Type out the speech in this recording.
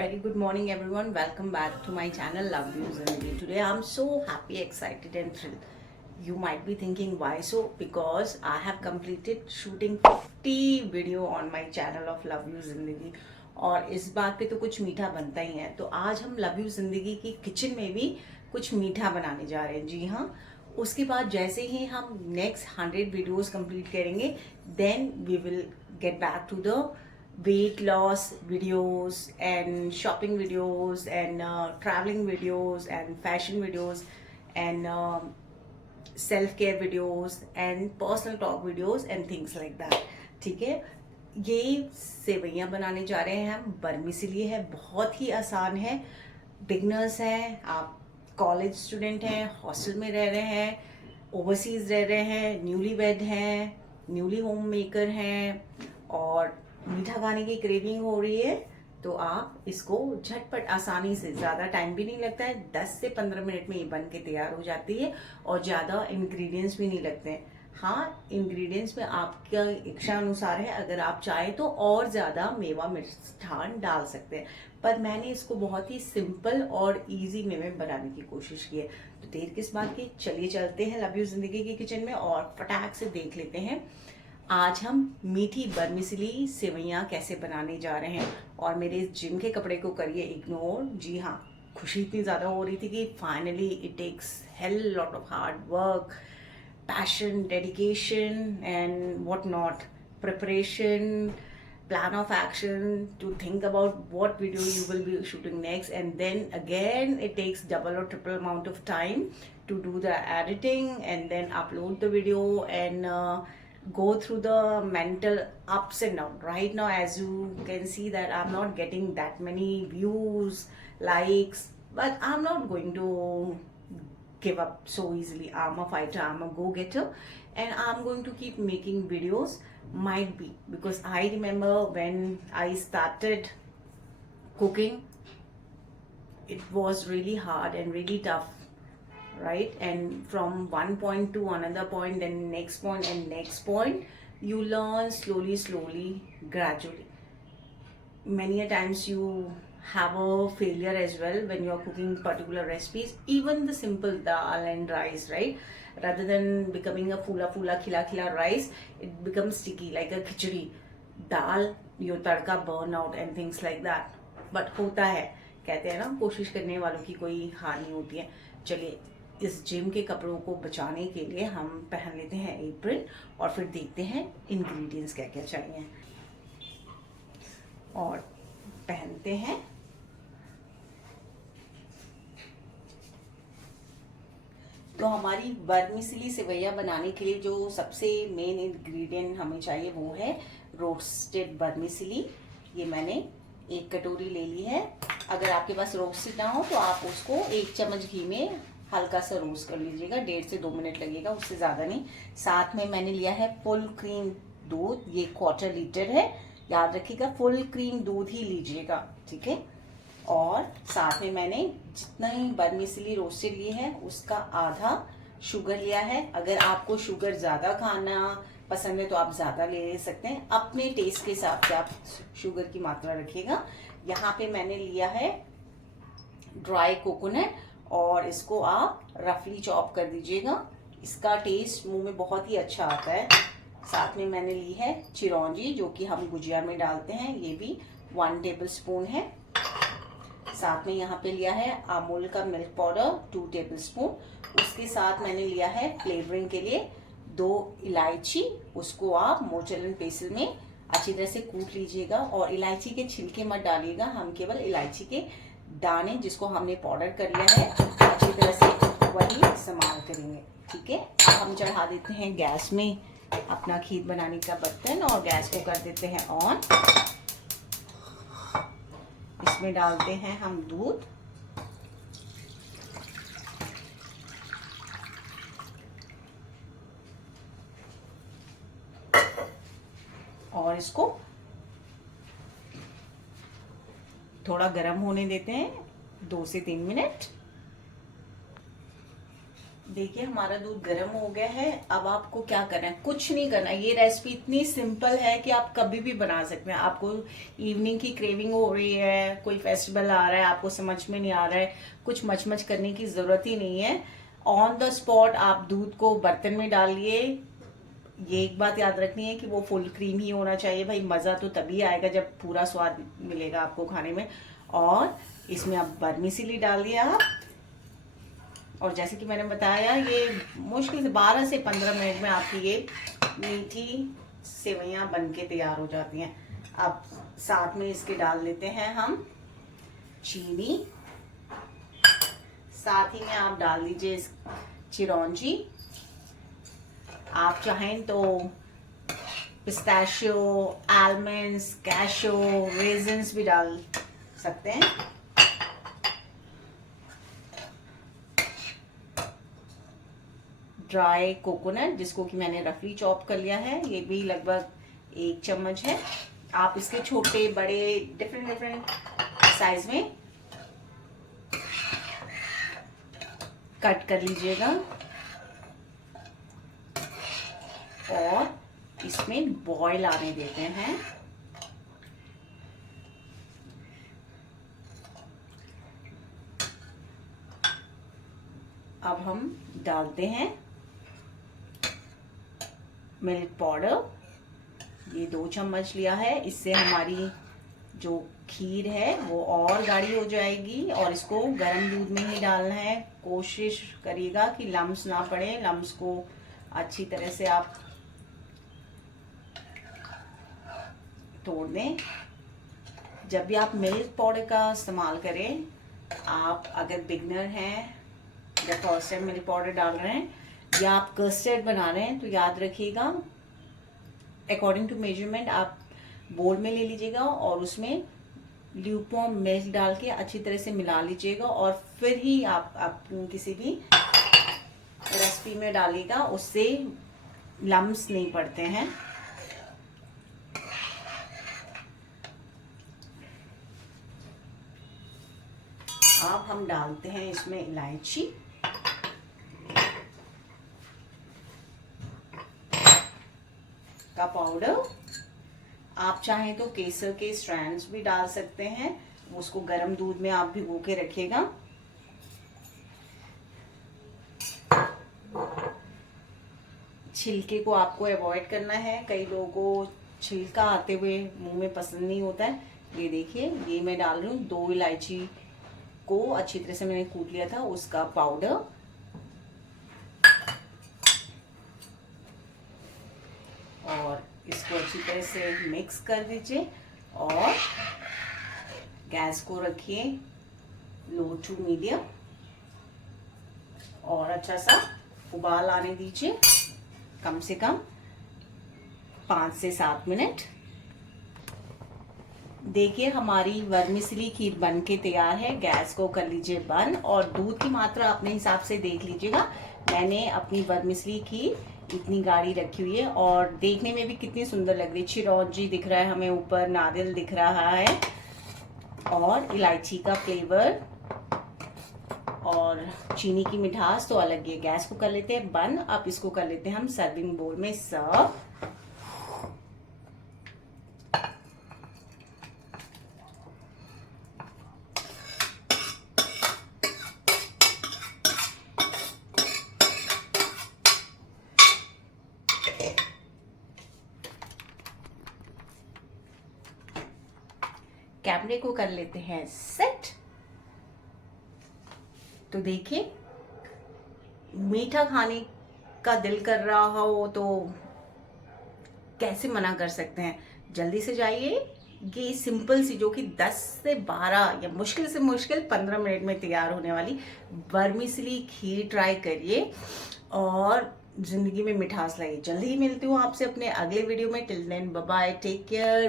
Very good morning, everyone. Welcome back to my channel, Love Views Zindagi. Today, I'm so happy, excited, and thrilled. You might be thinking, why so? Because I have completed shooting 50 video on my channel of Love You Zindagi. और इस बात पे तो कुछ मीठा बनता ही है, तो आज हम लव यू जिंदगी की किचन में भी कुछ मीठा बनाने जा रहे हैं। जी हाँ, उसके बाद जैसे ही हम नेक्स्ट 100 वीडियोस कंप्लीट करेंगे, then we will get back to the weight loss videos and shopping videos and traveling videos and fashion videos and self-care videos and personal talk videos and things like that। ठीक है, ये सेवइयाँ बनाने जा रहे हैं हम। बर्मिसिली है, बहुत ही आसान है। बिगनर्स हैं, आप कॉलेज स्टूडेंट हैं, हॉस्टल में रह रहे हैं, ओवरसीज रह रहे हैं, न्यूली वेड हैं, न्यूली होम मेकर हैं और मीठा खाने की क्रेविंग हो रही है, तो आप इसको झटपट आसानी से, ज़्यादा टाइम भी नहीं लगता है, 10 से 15 मिनट में ये बन के तैयार हो जाती है और ज़्यादा इंग्रेडिएंट्स भी नहीं लगते हैं। हाँ, इंग्रेडिएंट्स में आपका इच्छा अनुसार है, अगर आप चाहें तो और ज़्यादा मेवा मिष्ठान डाल सकते हैं, पर मैंने इसको बहुत ही सिंपल और इजी में बनाने की कोशिश की है। तो देर किस बात की, चलिए चलते हैं लव यू जिंदगी की किचन में और फटाक से देख लेते हैं आज हम मीठी बर्मिसिली सेवइयाँ कैसे बनाने जा रहे हैं। और मेरे इस जिम के कपड़े को करिए इग्नोर। जी हाँ, खुशी इतनी ज़्यादा हो रही थी कि finally it takes hell lot of hard work, passion, dedication and what not, preparation, plan of action to think about what video you will be shooting next, and then again it takes double or triple amount of time to do the editing and then upload the video and go through the mental ups and downs. Right now, as you can see, that I'm not getting that many views, likes, but I'm not going to give up so easily. I'm a fighter, I'm a go-getter, and I'm going to keep making videos. Might be because I remember when I started cooking, it was really hard and really tough, right? And from one point to another point, then next point and next point, you learn slowly, gradually. Many a times you have a failure as well when you are cooking particular recipes, even the simple dal and rice, right? Rather than becoming a fula khila rice, it becomes sticky like a khichdi dal, your tadka burn out and things like that. But होता है, कहते हैं ना, कोशिश करने वालों की कोई हार नहीं होती है। चलिए, इस जिम के कपड़ों को बचाने के लिए हम पहन लेते हैं एप्रन और फिर देखते हैं इंग्रेडिएंट्स क्या क्या चाहिए और पहनते हैं। तो हमारी बर्मिसिली सेवइयाँ बनाने के लिए जो सबसे मेन इंग्रेडिएंट हमें चाहिए वो है रोस्टेड बर्मिसिली। ये मैंने 1 कटोरी ले ली है। अगर आपके पास रोस्टेड ना हो तो आप उसको 1 चम्मच घी में हल्का सा रोस्ट कर लीजिएगा, 1.5 से 2 मिनट लगेगा, उससे ज़्यादा नहीं। साथ में मैंने लिया है फुल क्रीम दूध, ये 1/4 लीटर है। याद रखिएगा, फुल क्रीम दूध ही लीजिएगा, ठीक है। और साथ में मैंने जितना ही बर्मिसिली रोस्टेड ली है उसका आधा शुगर लिया है। अगर आपको शुगर ज़्यादा खाना पसंद है तो आप ज़्यादा ले सकते हैं, अपने टेस्ट के हिसाब से आप शुगर की मात्रा रखिएगा। यहाँ पे मैंने लिया है ड्राई कोकोनट और इसको आप रफली चॉप कर दीजिएगा, इसका टेस्ट मुंह में बहुत ही अच्छा आता है। साथ में मैंने ली है चिरौंजी, जो कि हम गुजिया में डालते हैं, ये भी 1 टेबल स्पून है। साथ में यहाँ पे लिया है अमूल का मिल्क पाउडर 2 टेबल स्पून। उसके साथ मैंने लिया है फ्लेवरिंग के लिए 2 इलायची, उसको आप मोचलन पेसल में अच्छी तरह से कूट लीजिएगा और इलायची के छिलके मत डालिएगा, हम केवल इलायची के दाने जिसको हमने पाउडर कर लिया है अच्छी तरह से वही इस्तेमाल करेंगे, ठीक है। अब हम चढ़ा देते हैं गैस में अपना खीर बनाने का बर्तन और गैस को कर देते हैं ऑन। इसमें डालते हैं हम दूध, और इसको थोड़ा गर्म होने देते हैं 2 से 3 मिनट। देखिए हमारा दूध गर्म हो गया है। अब आपको क्या करना है, कुछ नहीं करना। ये रेसिपी इतनी सिंपल है कि आप कभी भी बना सकते हैं। आपको इवनिंग की क्रेविंग हो रही है, कोई फेस्टिवल आ रहा है, आपको समझ में नहीं आ रहा है, कुछ मच करने की जरूरत ही नहीं है। ऑन द स्पॉट आप दूध को बर्तन में डालिए। ये एक बात याद रखनी है कि वो फुल क्रीम ही होना चाहिए भाई। मज़ा तो तभी आएगा जब पूरा स्वाद मिलेगा आपको खाने में। और इसमें आप वर्मिसेली डाल दिया आप। और जैसे कि मैंने बताया, ये मुश्किल से 12 से 15 मिनट में आपकी ये मीठी सेवइयाँ बन के तैयार हो जाती हैं। अब साथ में इसके डाल लेते हैं हम चीनी। साथ ही में आप डाल दीजिए चिरौंजी। आप चाहें तो पिस्ताशियो, आलमंड्स, कैशो, रेजिन्स भी डाल सकते हैं। ड्राई कोकोनट, जिसको कि मैंने रफली चॉप कर लिया है, ये भी लगभग 1 चम्मच है। आप इसके छोटे बड़े डिफरेंट साइज में कट कर लीजिएगा और इसमें बॉईल आने देते हैं। अब हम डालते हैं मिल्क पाउडर। ये 2 चम्मच लिया है। इससे हमारी जो खीर है वो और गाढ़ी हो जाएगी। और इसको गर्म दूध में ही डालना है। कोशिश करिएगा कि लम्स ना पड़े। लम्स को अच्छी तरह से आप तोड़ दें। जब भी आप मिल्क पाउडर का इस्तेमाल करें, आप अगर बिगनर हैं या फर्स्ट टाइम मिल्क पाउडर डाल रहे हैं या आप कस्टर्ड बना रहे हैं, तो याद रखिएगा अकॉर्डिंग टू मेजरमेंट आप बोल में ले लीजिएगा और उसमें ल्यूकवार्म मिल्क डाल के अच्छी तरह से मिला लीजिएगा। और फिर ही आप किसी भी रेसिपी में डालिएगा, उससे लम्स नहीं पड़ते हैं। अब हम डालते हैं इसमें इलायची। का पाउडर। आप चाहें तो केसर के स्ट्रैंड्स भी डाल सकते हैं। उसको गर्म दूध में आप भिगो के रखिएगा। छिलके को आपको अवॉइड करना है। कई लोगों को छिलका आते हुए मुंह में पसंद नहीं होता है। ये देखिए, ये मैं डाल रही हूँ 2 इलायची को अच्छी तरह से मैंने कूट लिया था, उसका पाउडर। और इसको अच्छी तरह से मिक्स कर दीजिए और गैस को रखिए लो टू मीडियम और अच्छा सा उबाल आने दीजिए, कम से कम 5 से 7 मिनट। देखिए हमारी वर्मिसेली खीर बन के तैयार है। गैस को कर लीजिए बंद और दूध की मात्रा अपने हिसाब से देख लीजिएगा। मैंने अपनी वर्मिसेली खीर इतनी गाढ़ी रखी हुई है और देखने में भी कितनी सुंदर लग रही है। चिरौंजी दिख रहा है हमें ऊपर, नारियल दिख रहा है और इलायची का फ्लेवर और चीनी की मिठास तो अलग है। गैस को कर लेते हैं बंद। अब इसको कर लेते हैं हम सर्विंग बोल में सर्व। कैमरे को कर लेते हैं सेट। तो देखिए, मीठा खाने का दिल कर रहा हो तो कैसे मना कर सकते हैं। जल्दी से जाइए। ये सिंपल सी, जो कि 10 से 12 या मुश्किल से मुश्किल 15 मिनट में तैयार होने वाली वर्मिसेली खीर ट्राई करिए और जिंदगी में मिठास लाइए। जल्दी ही मिलती हूँ आपसे अपने अगले वीडियो में। Till then bye bye, take care.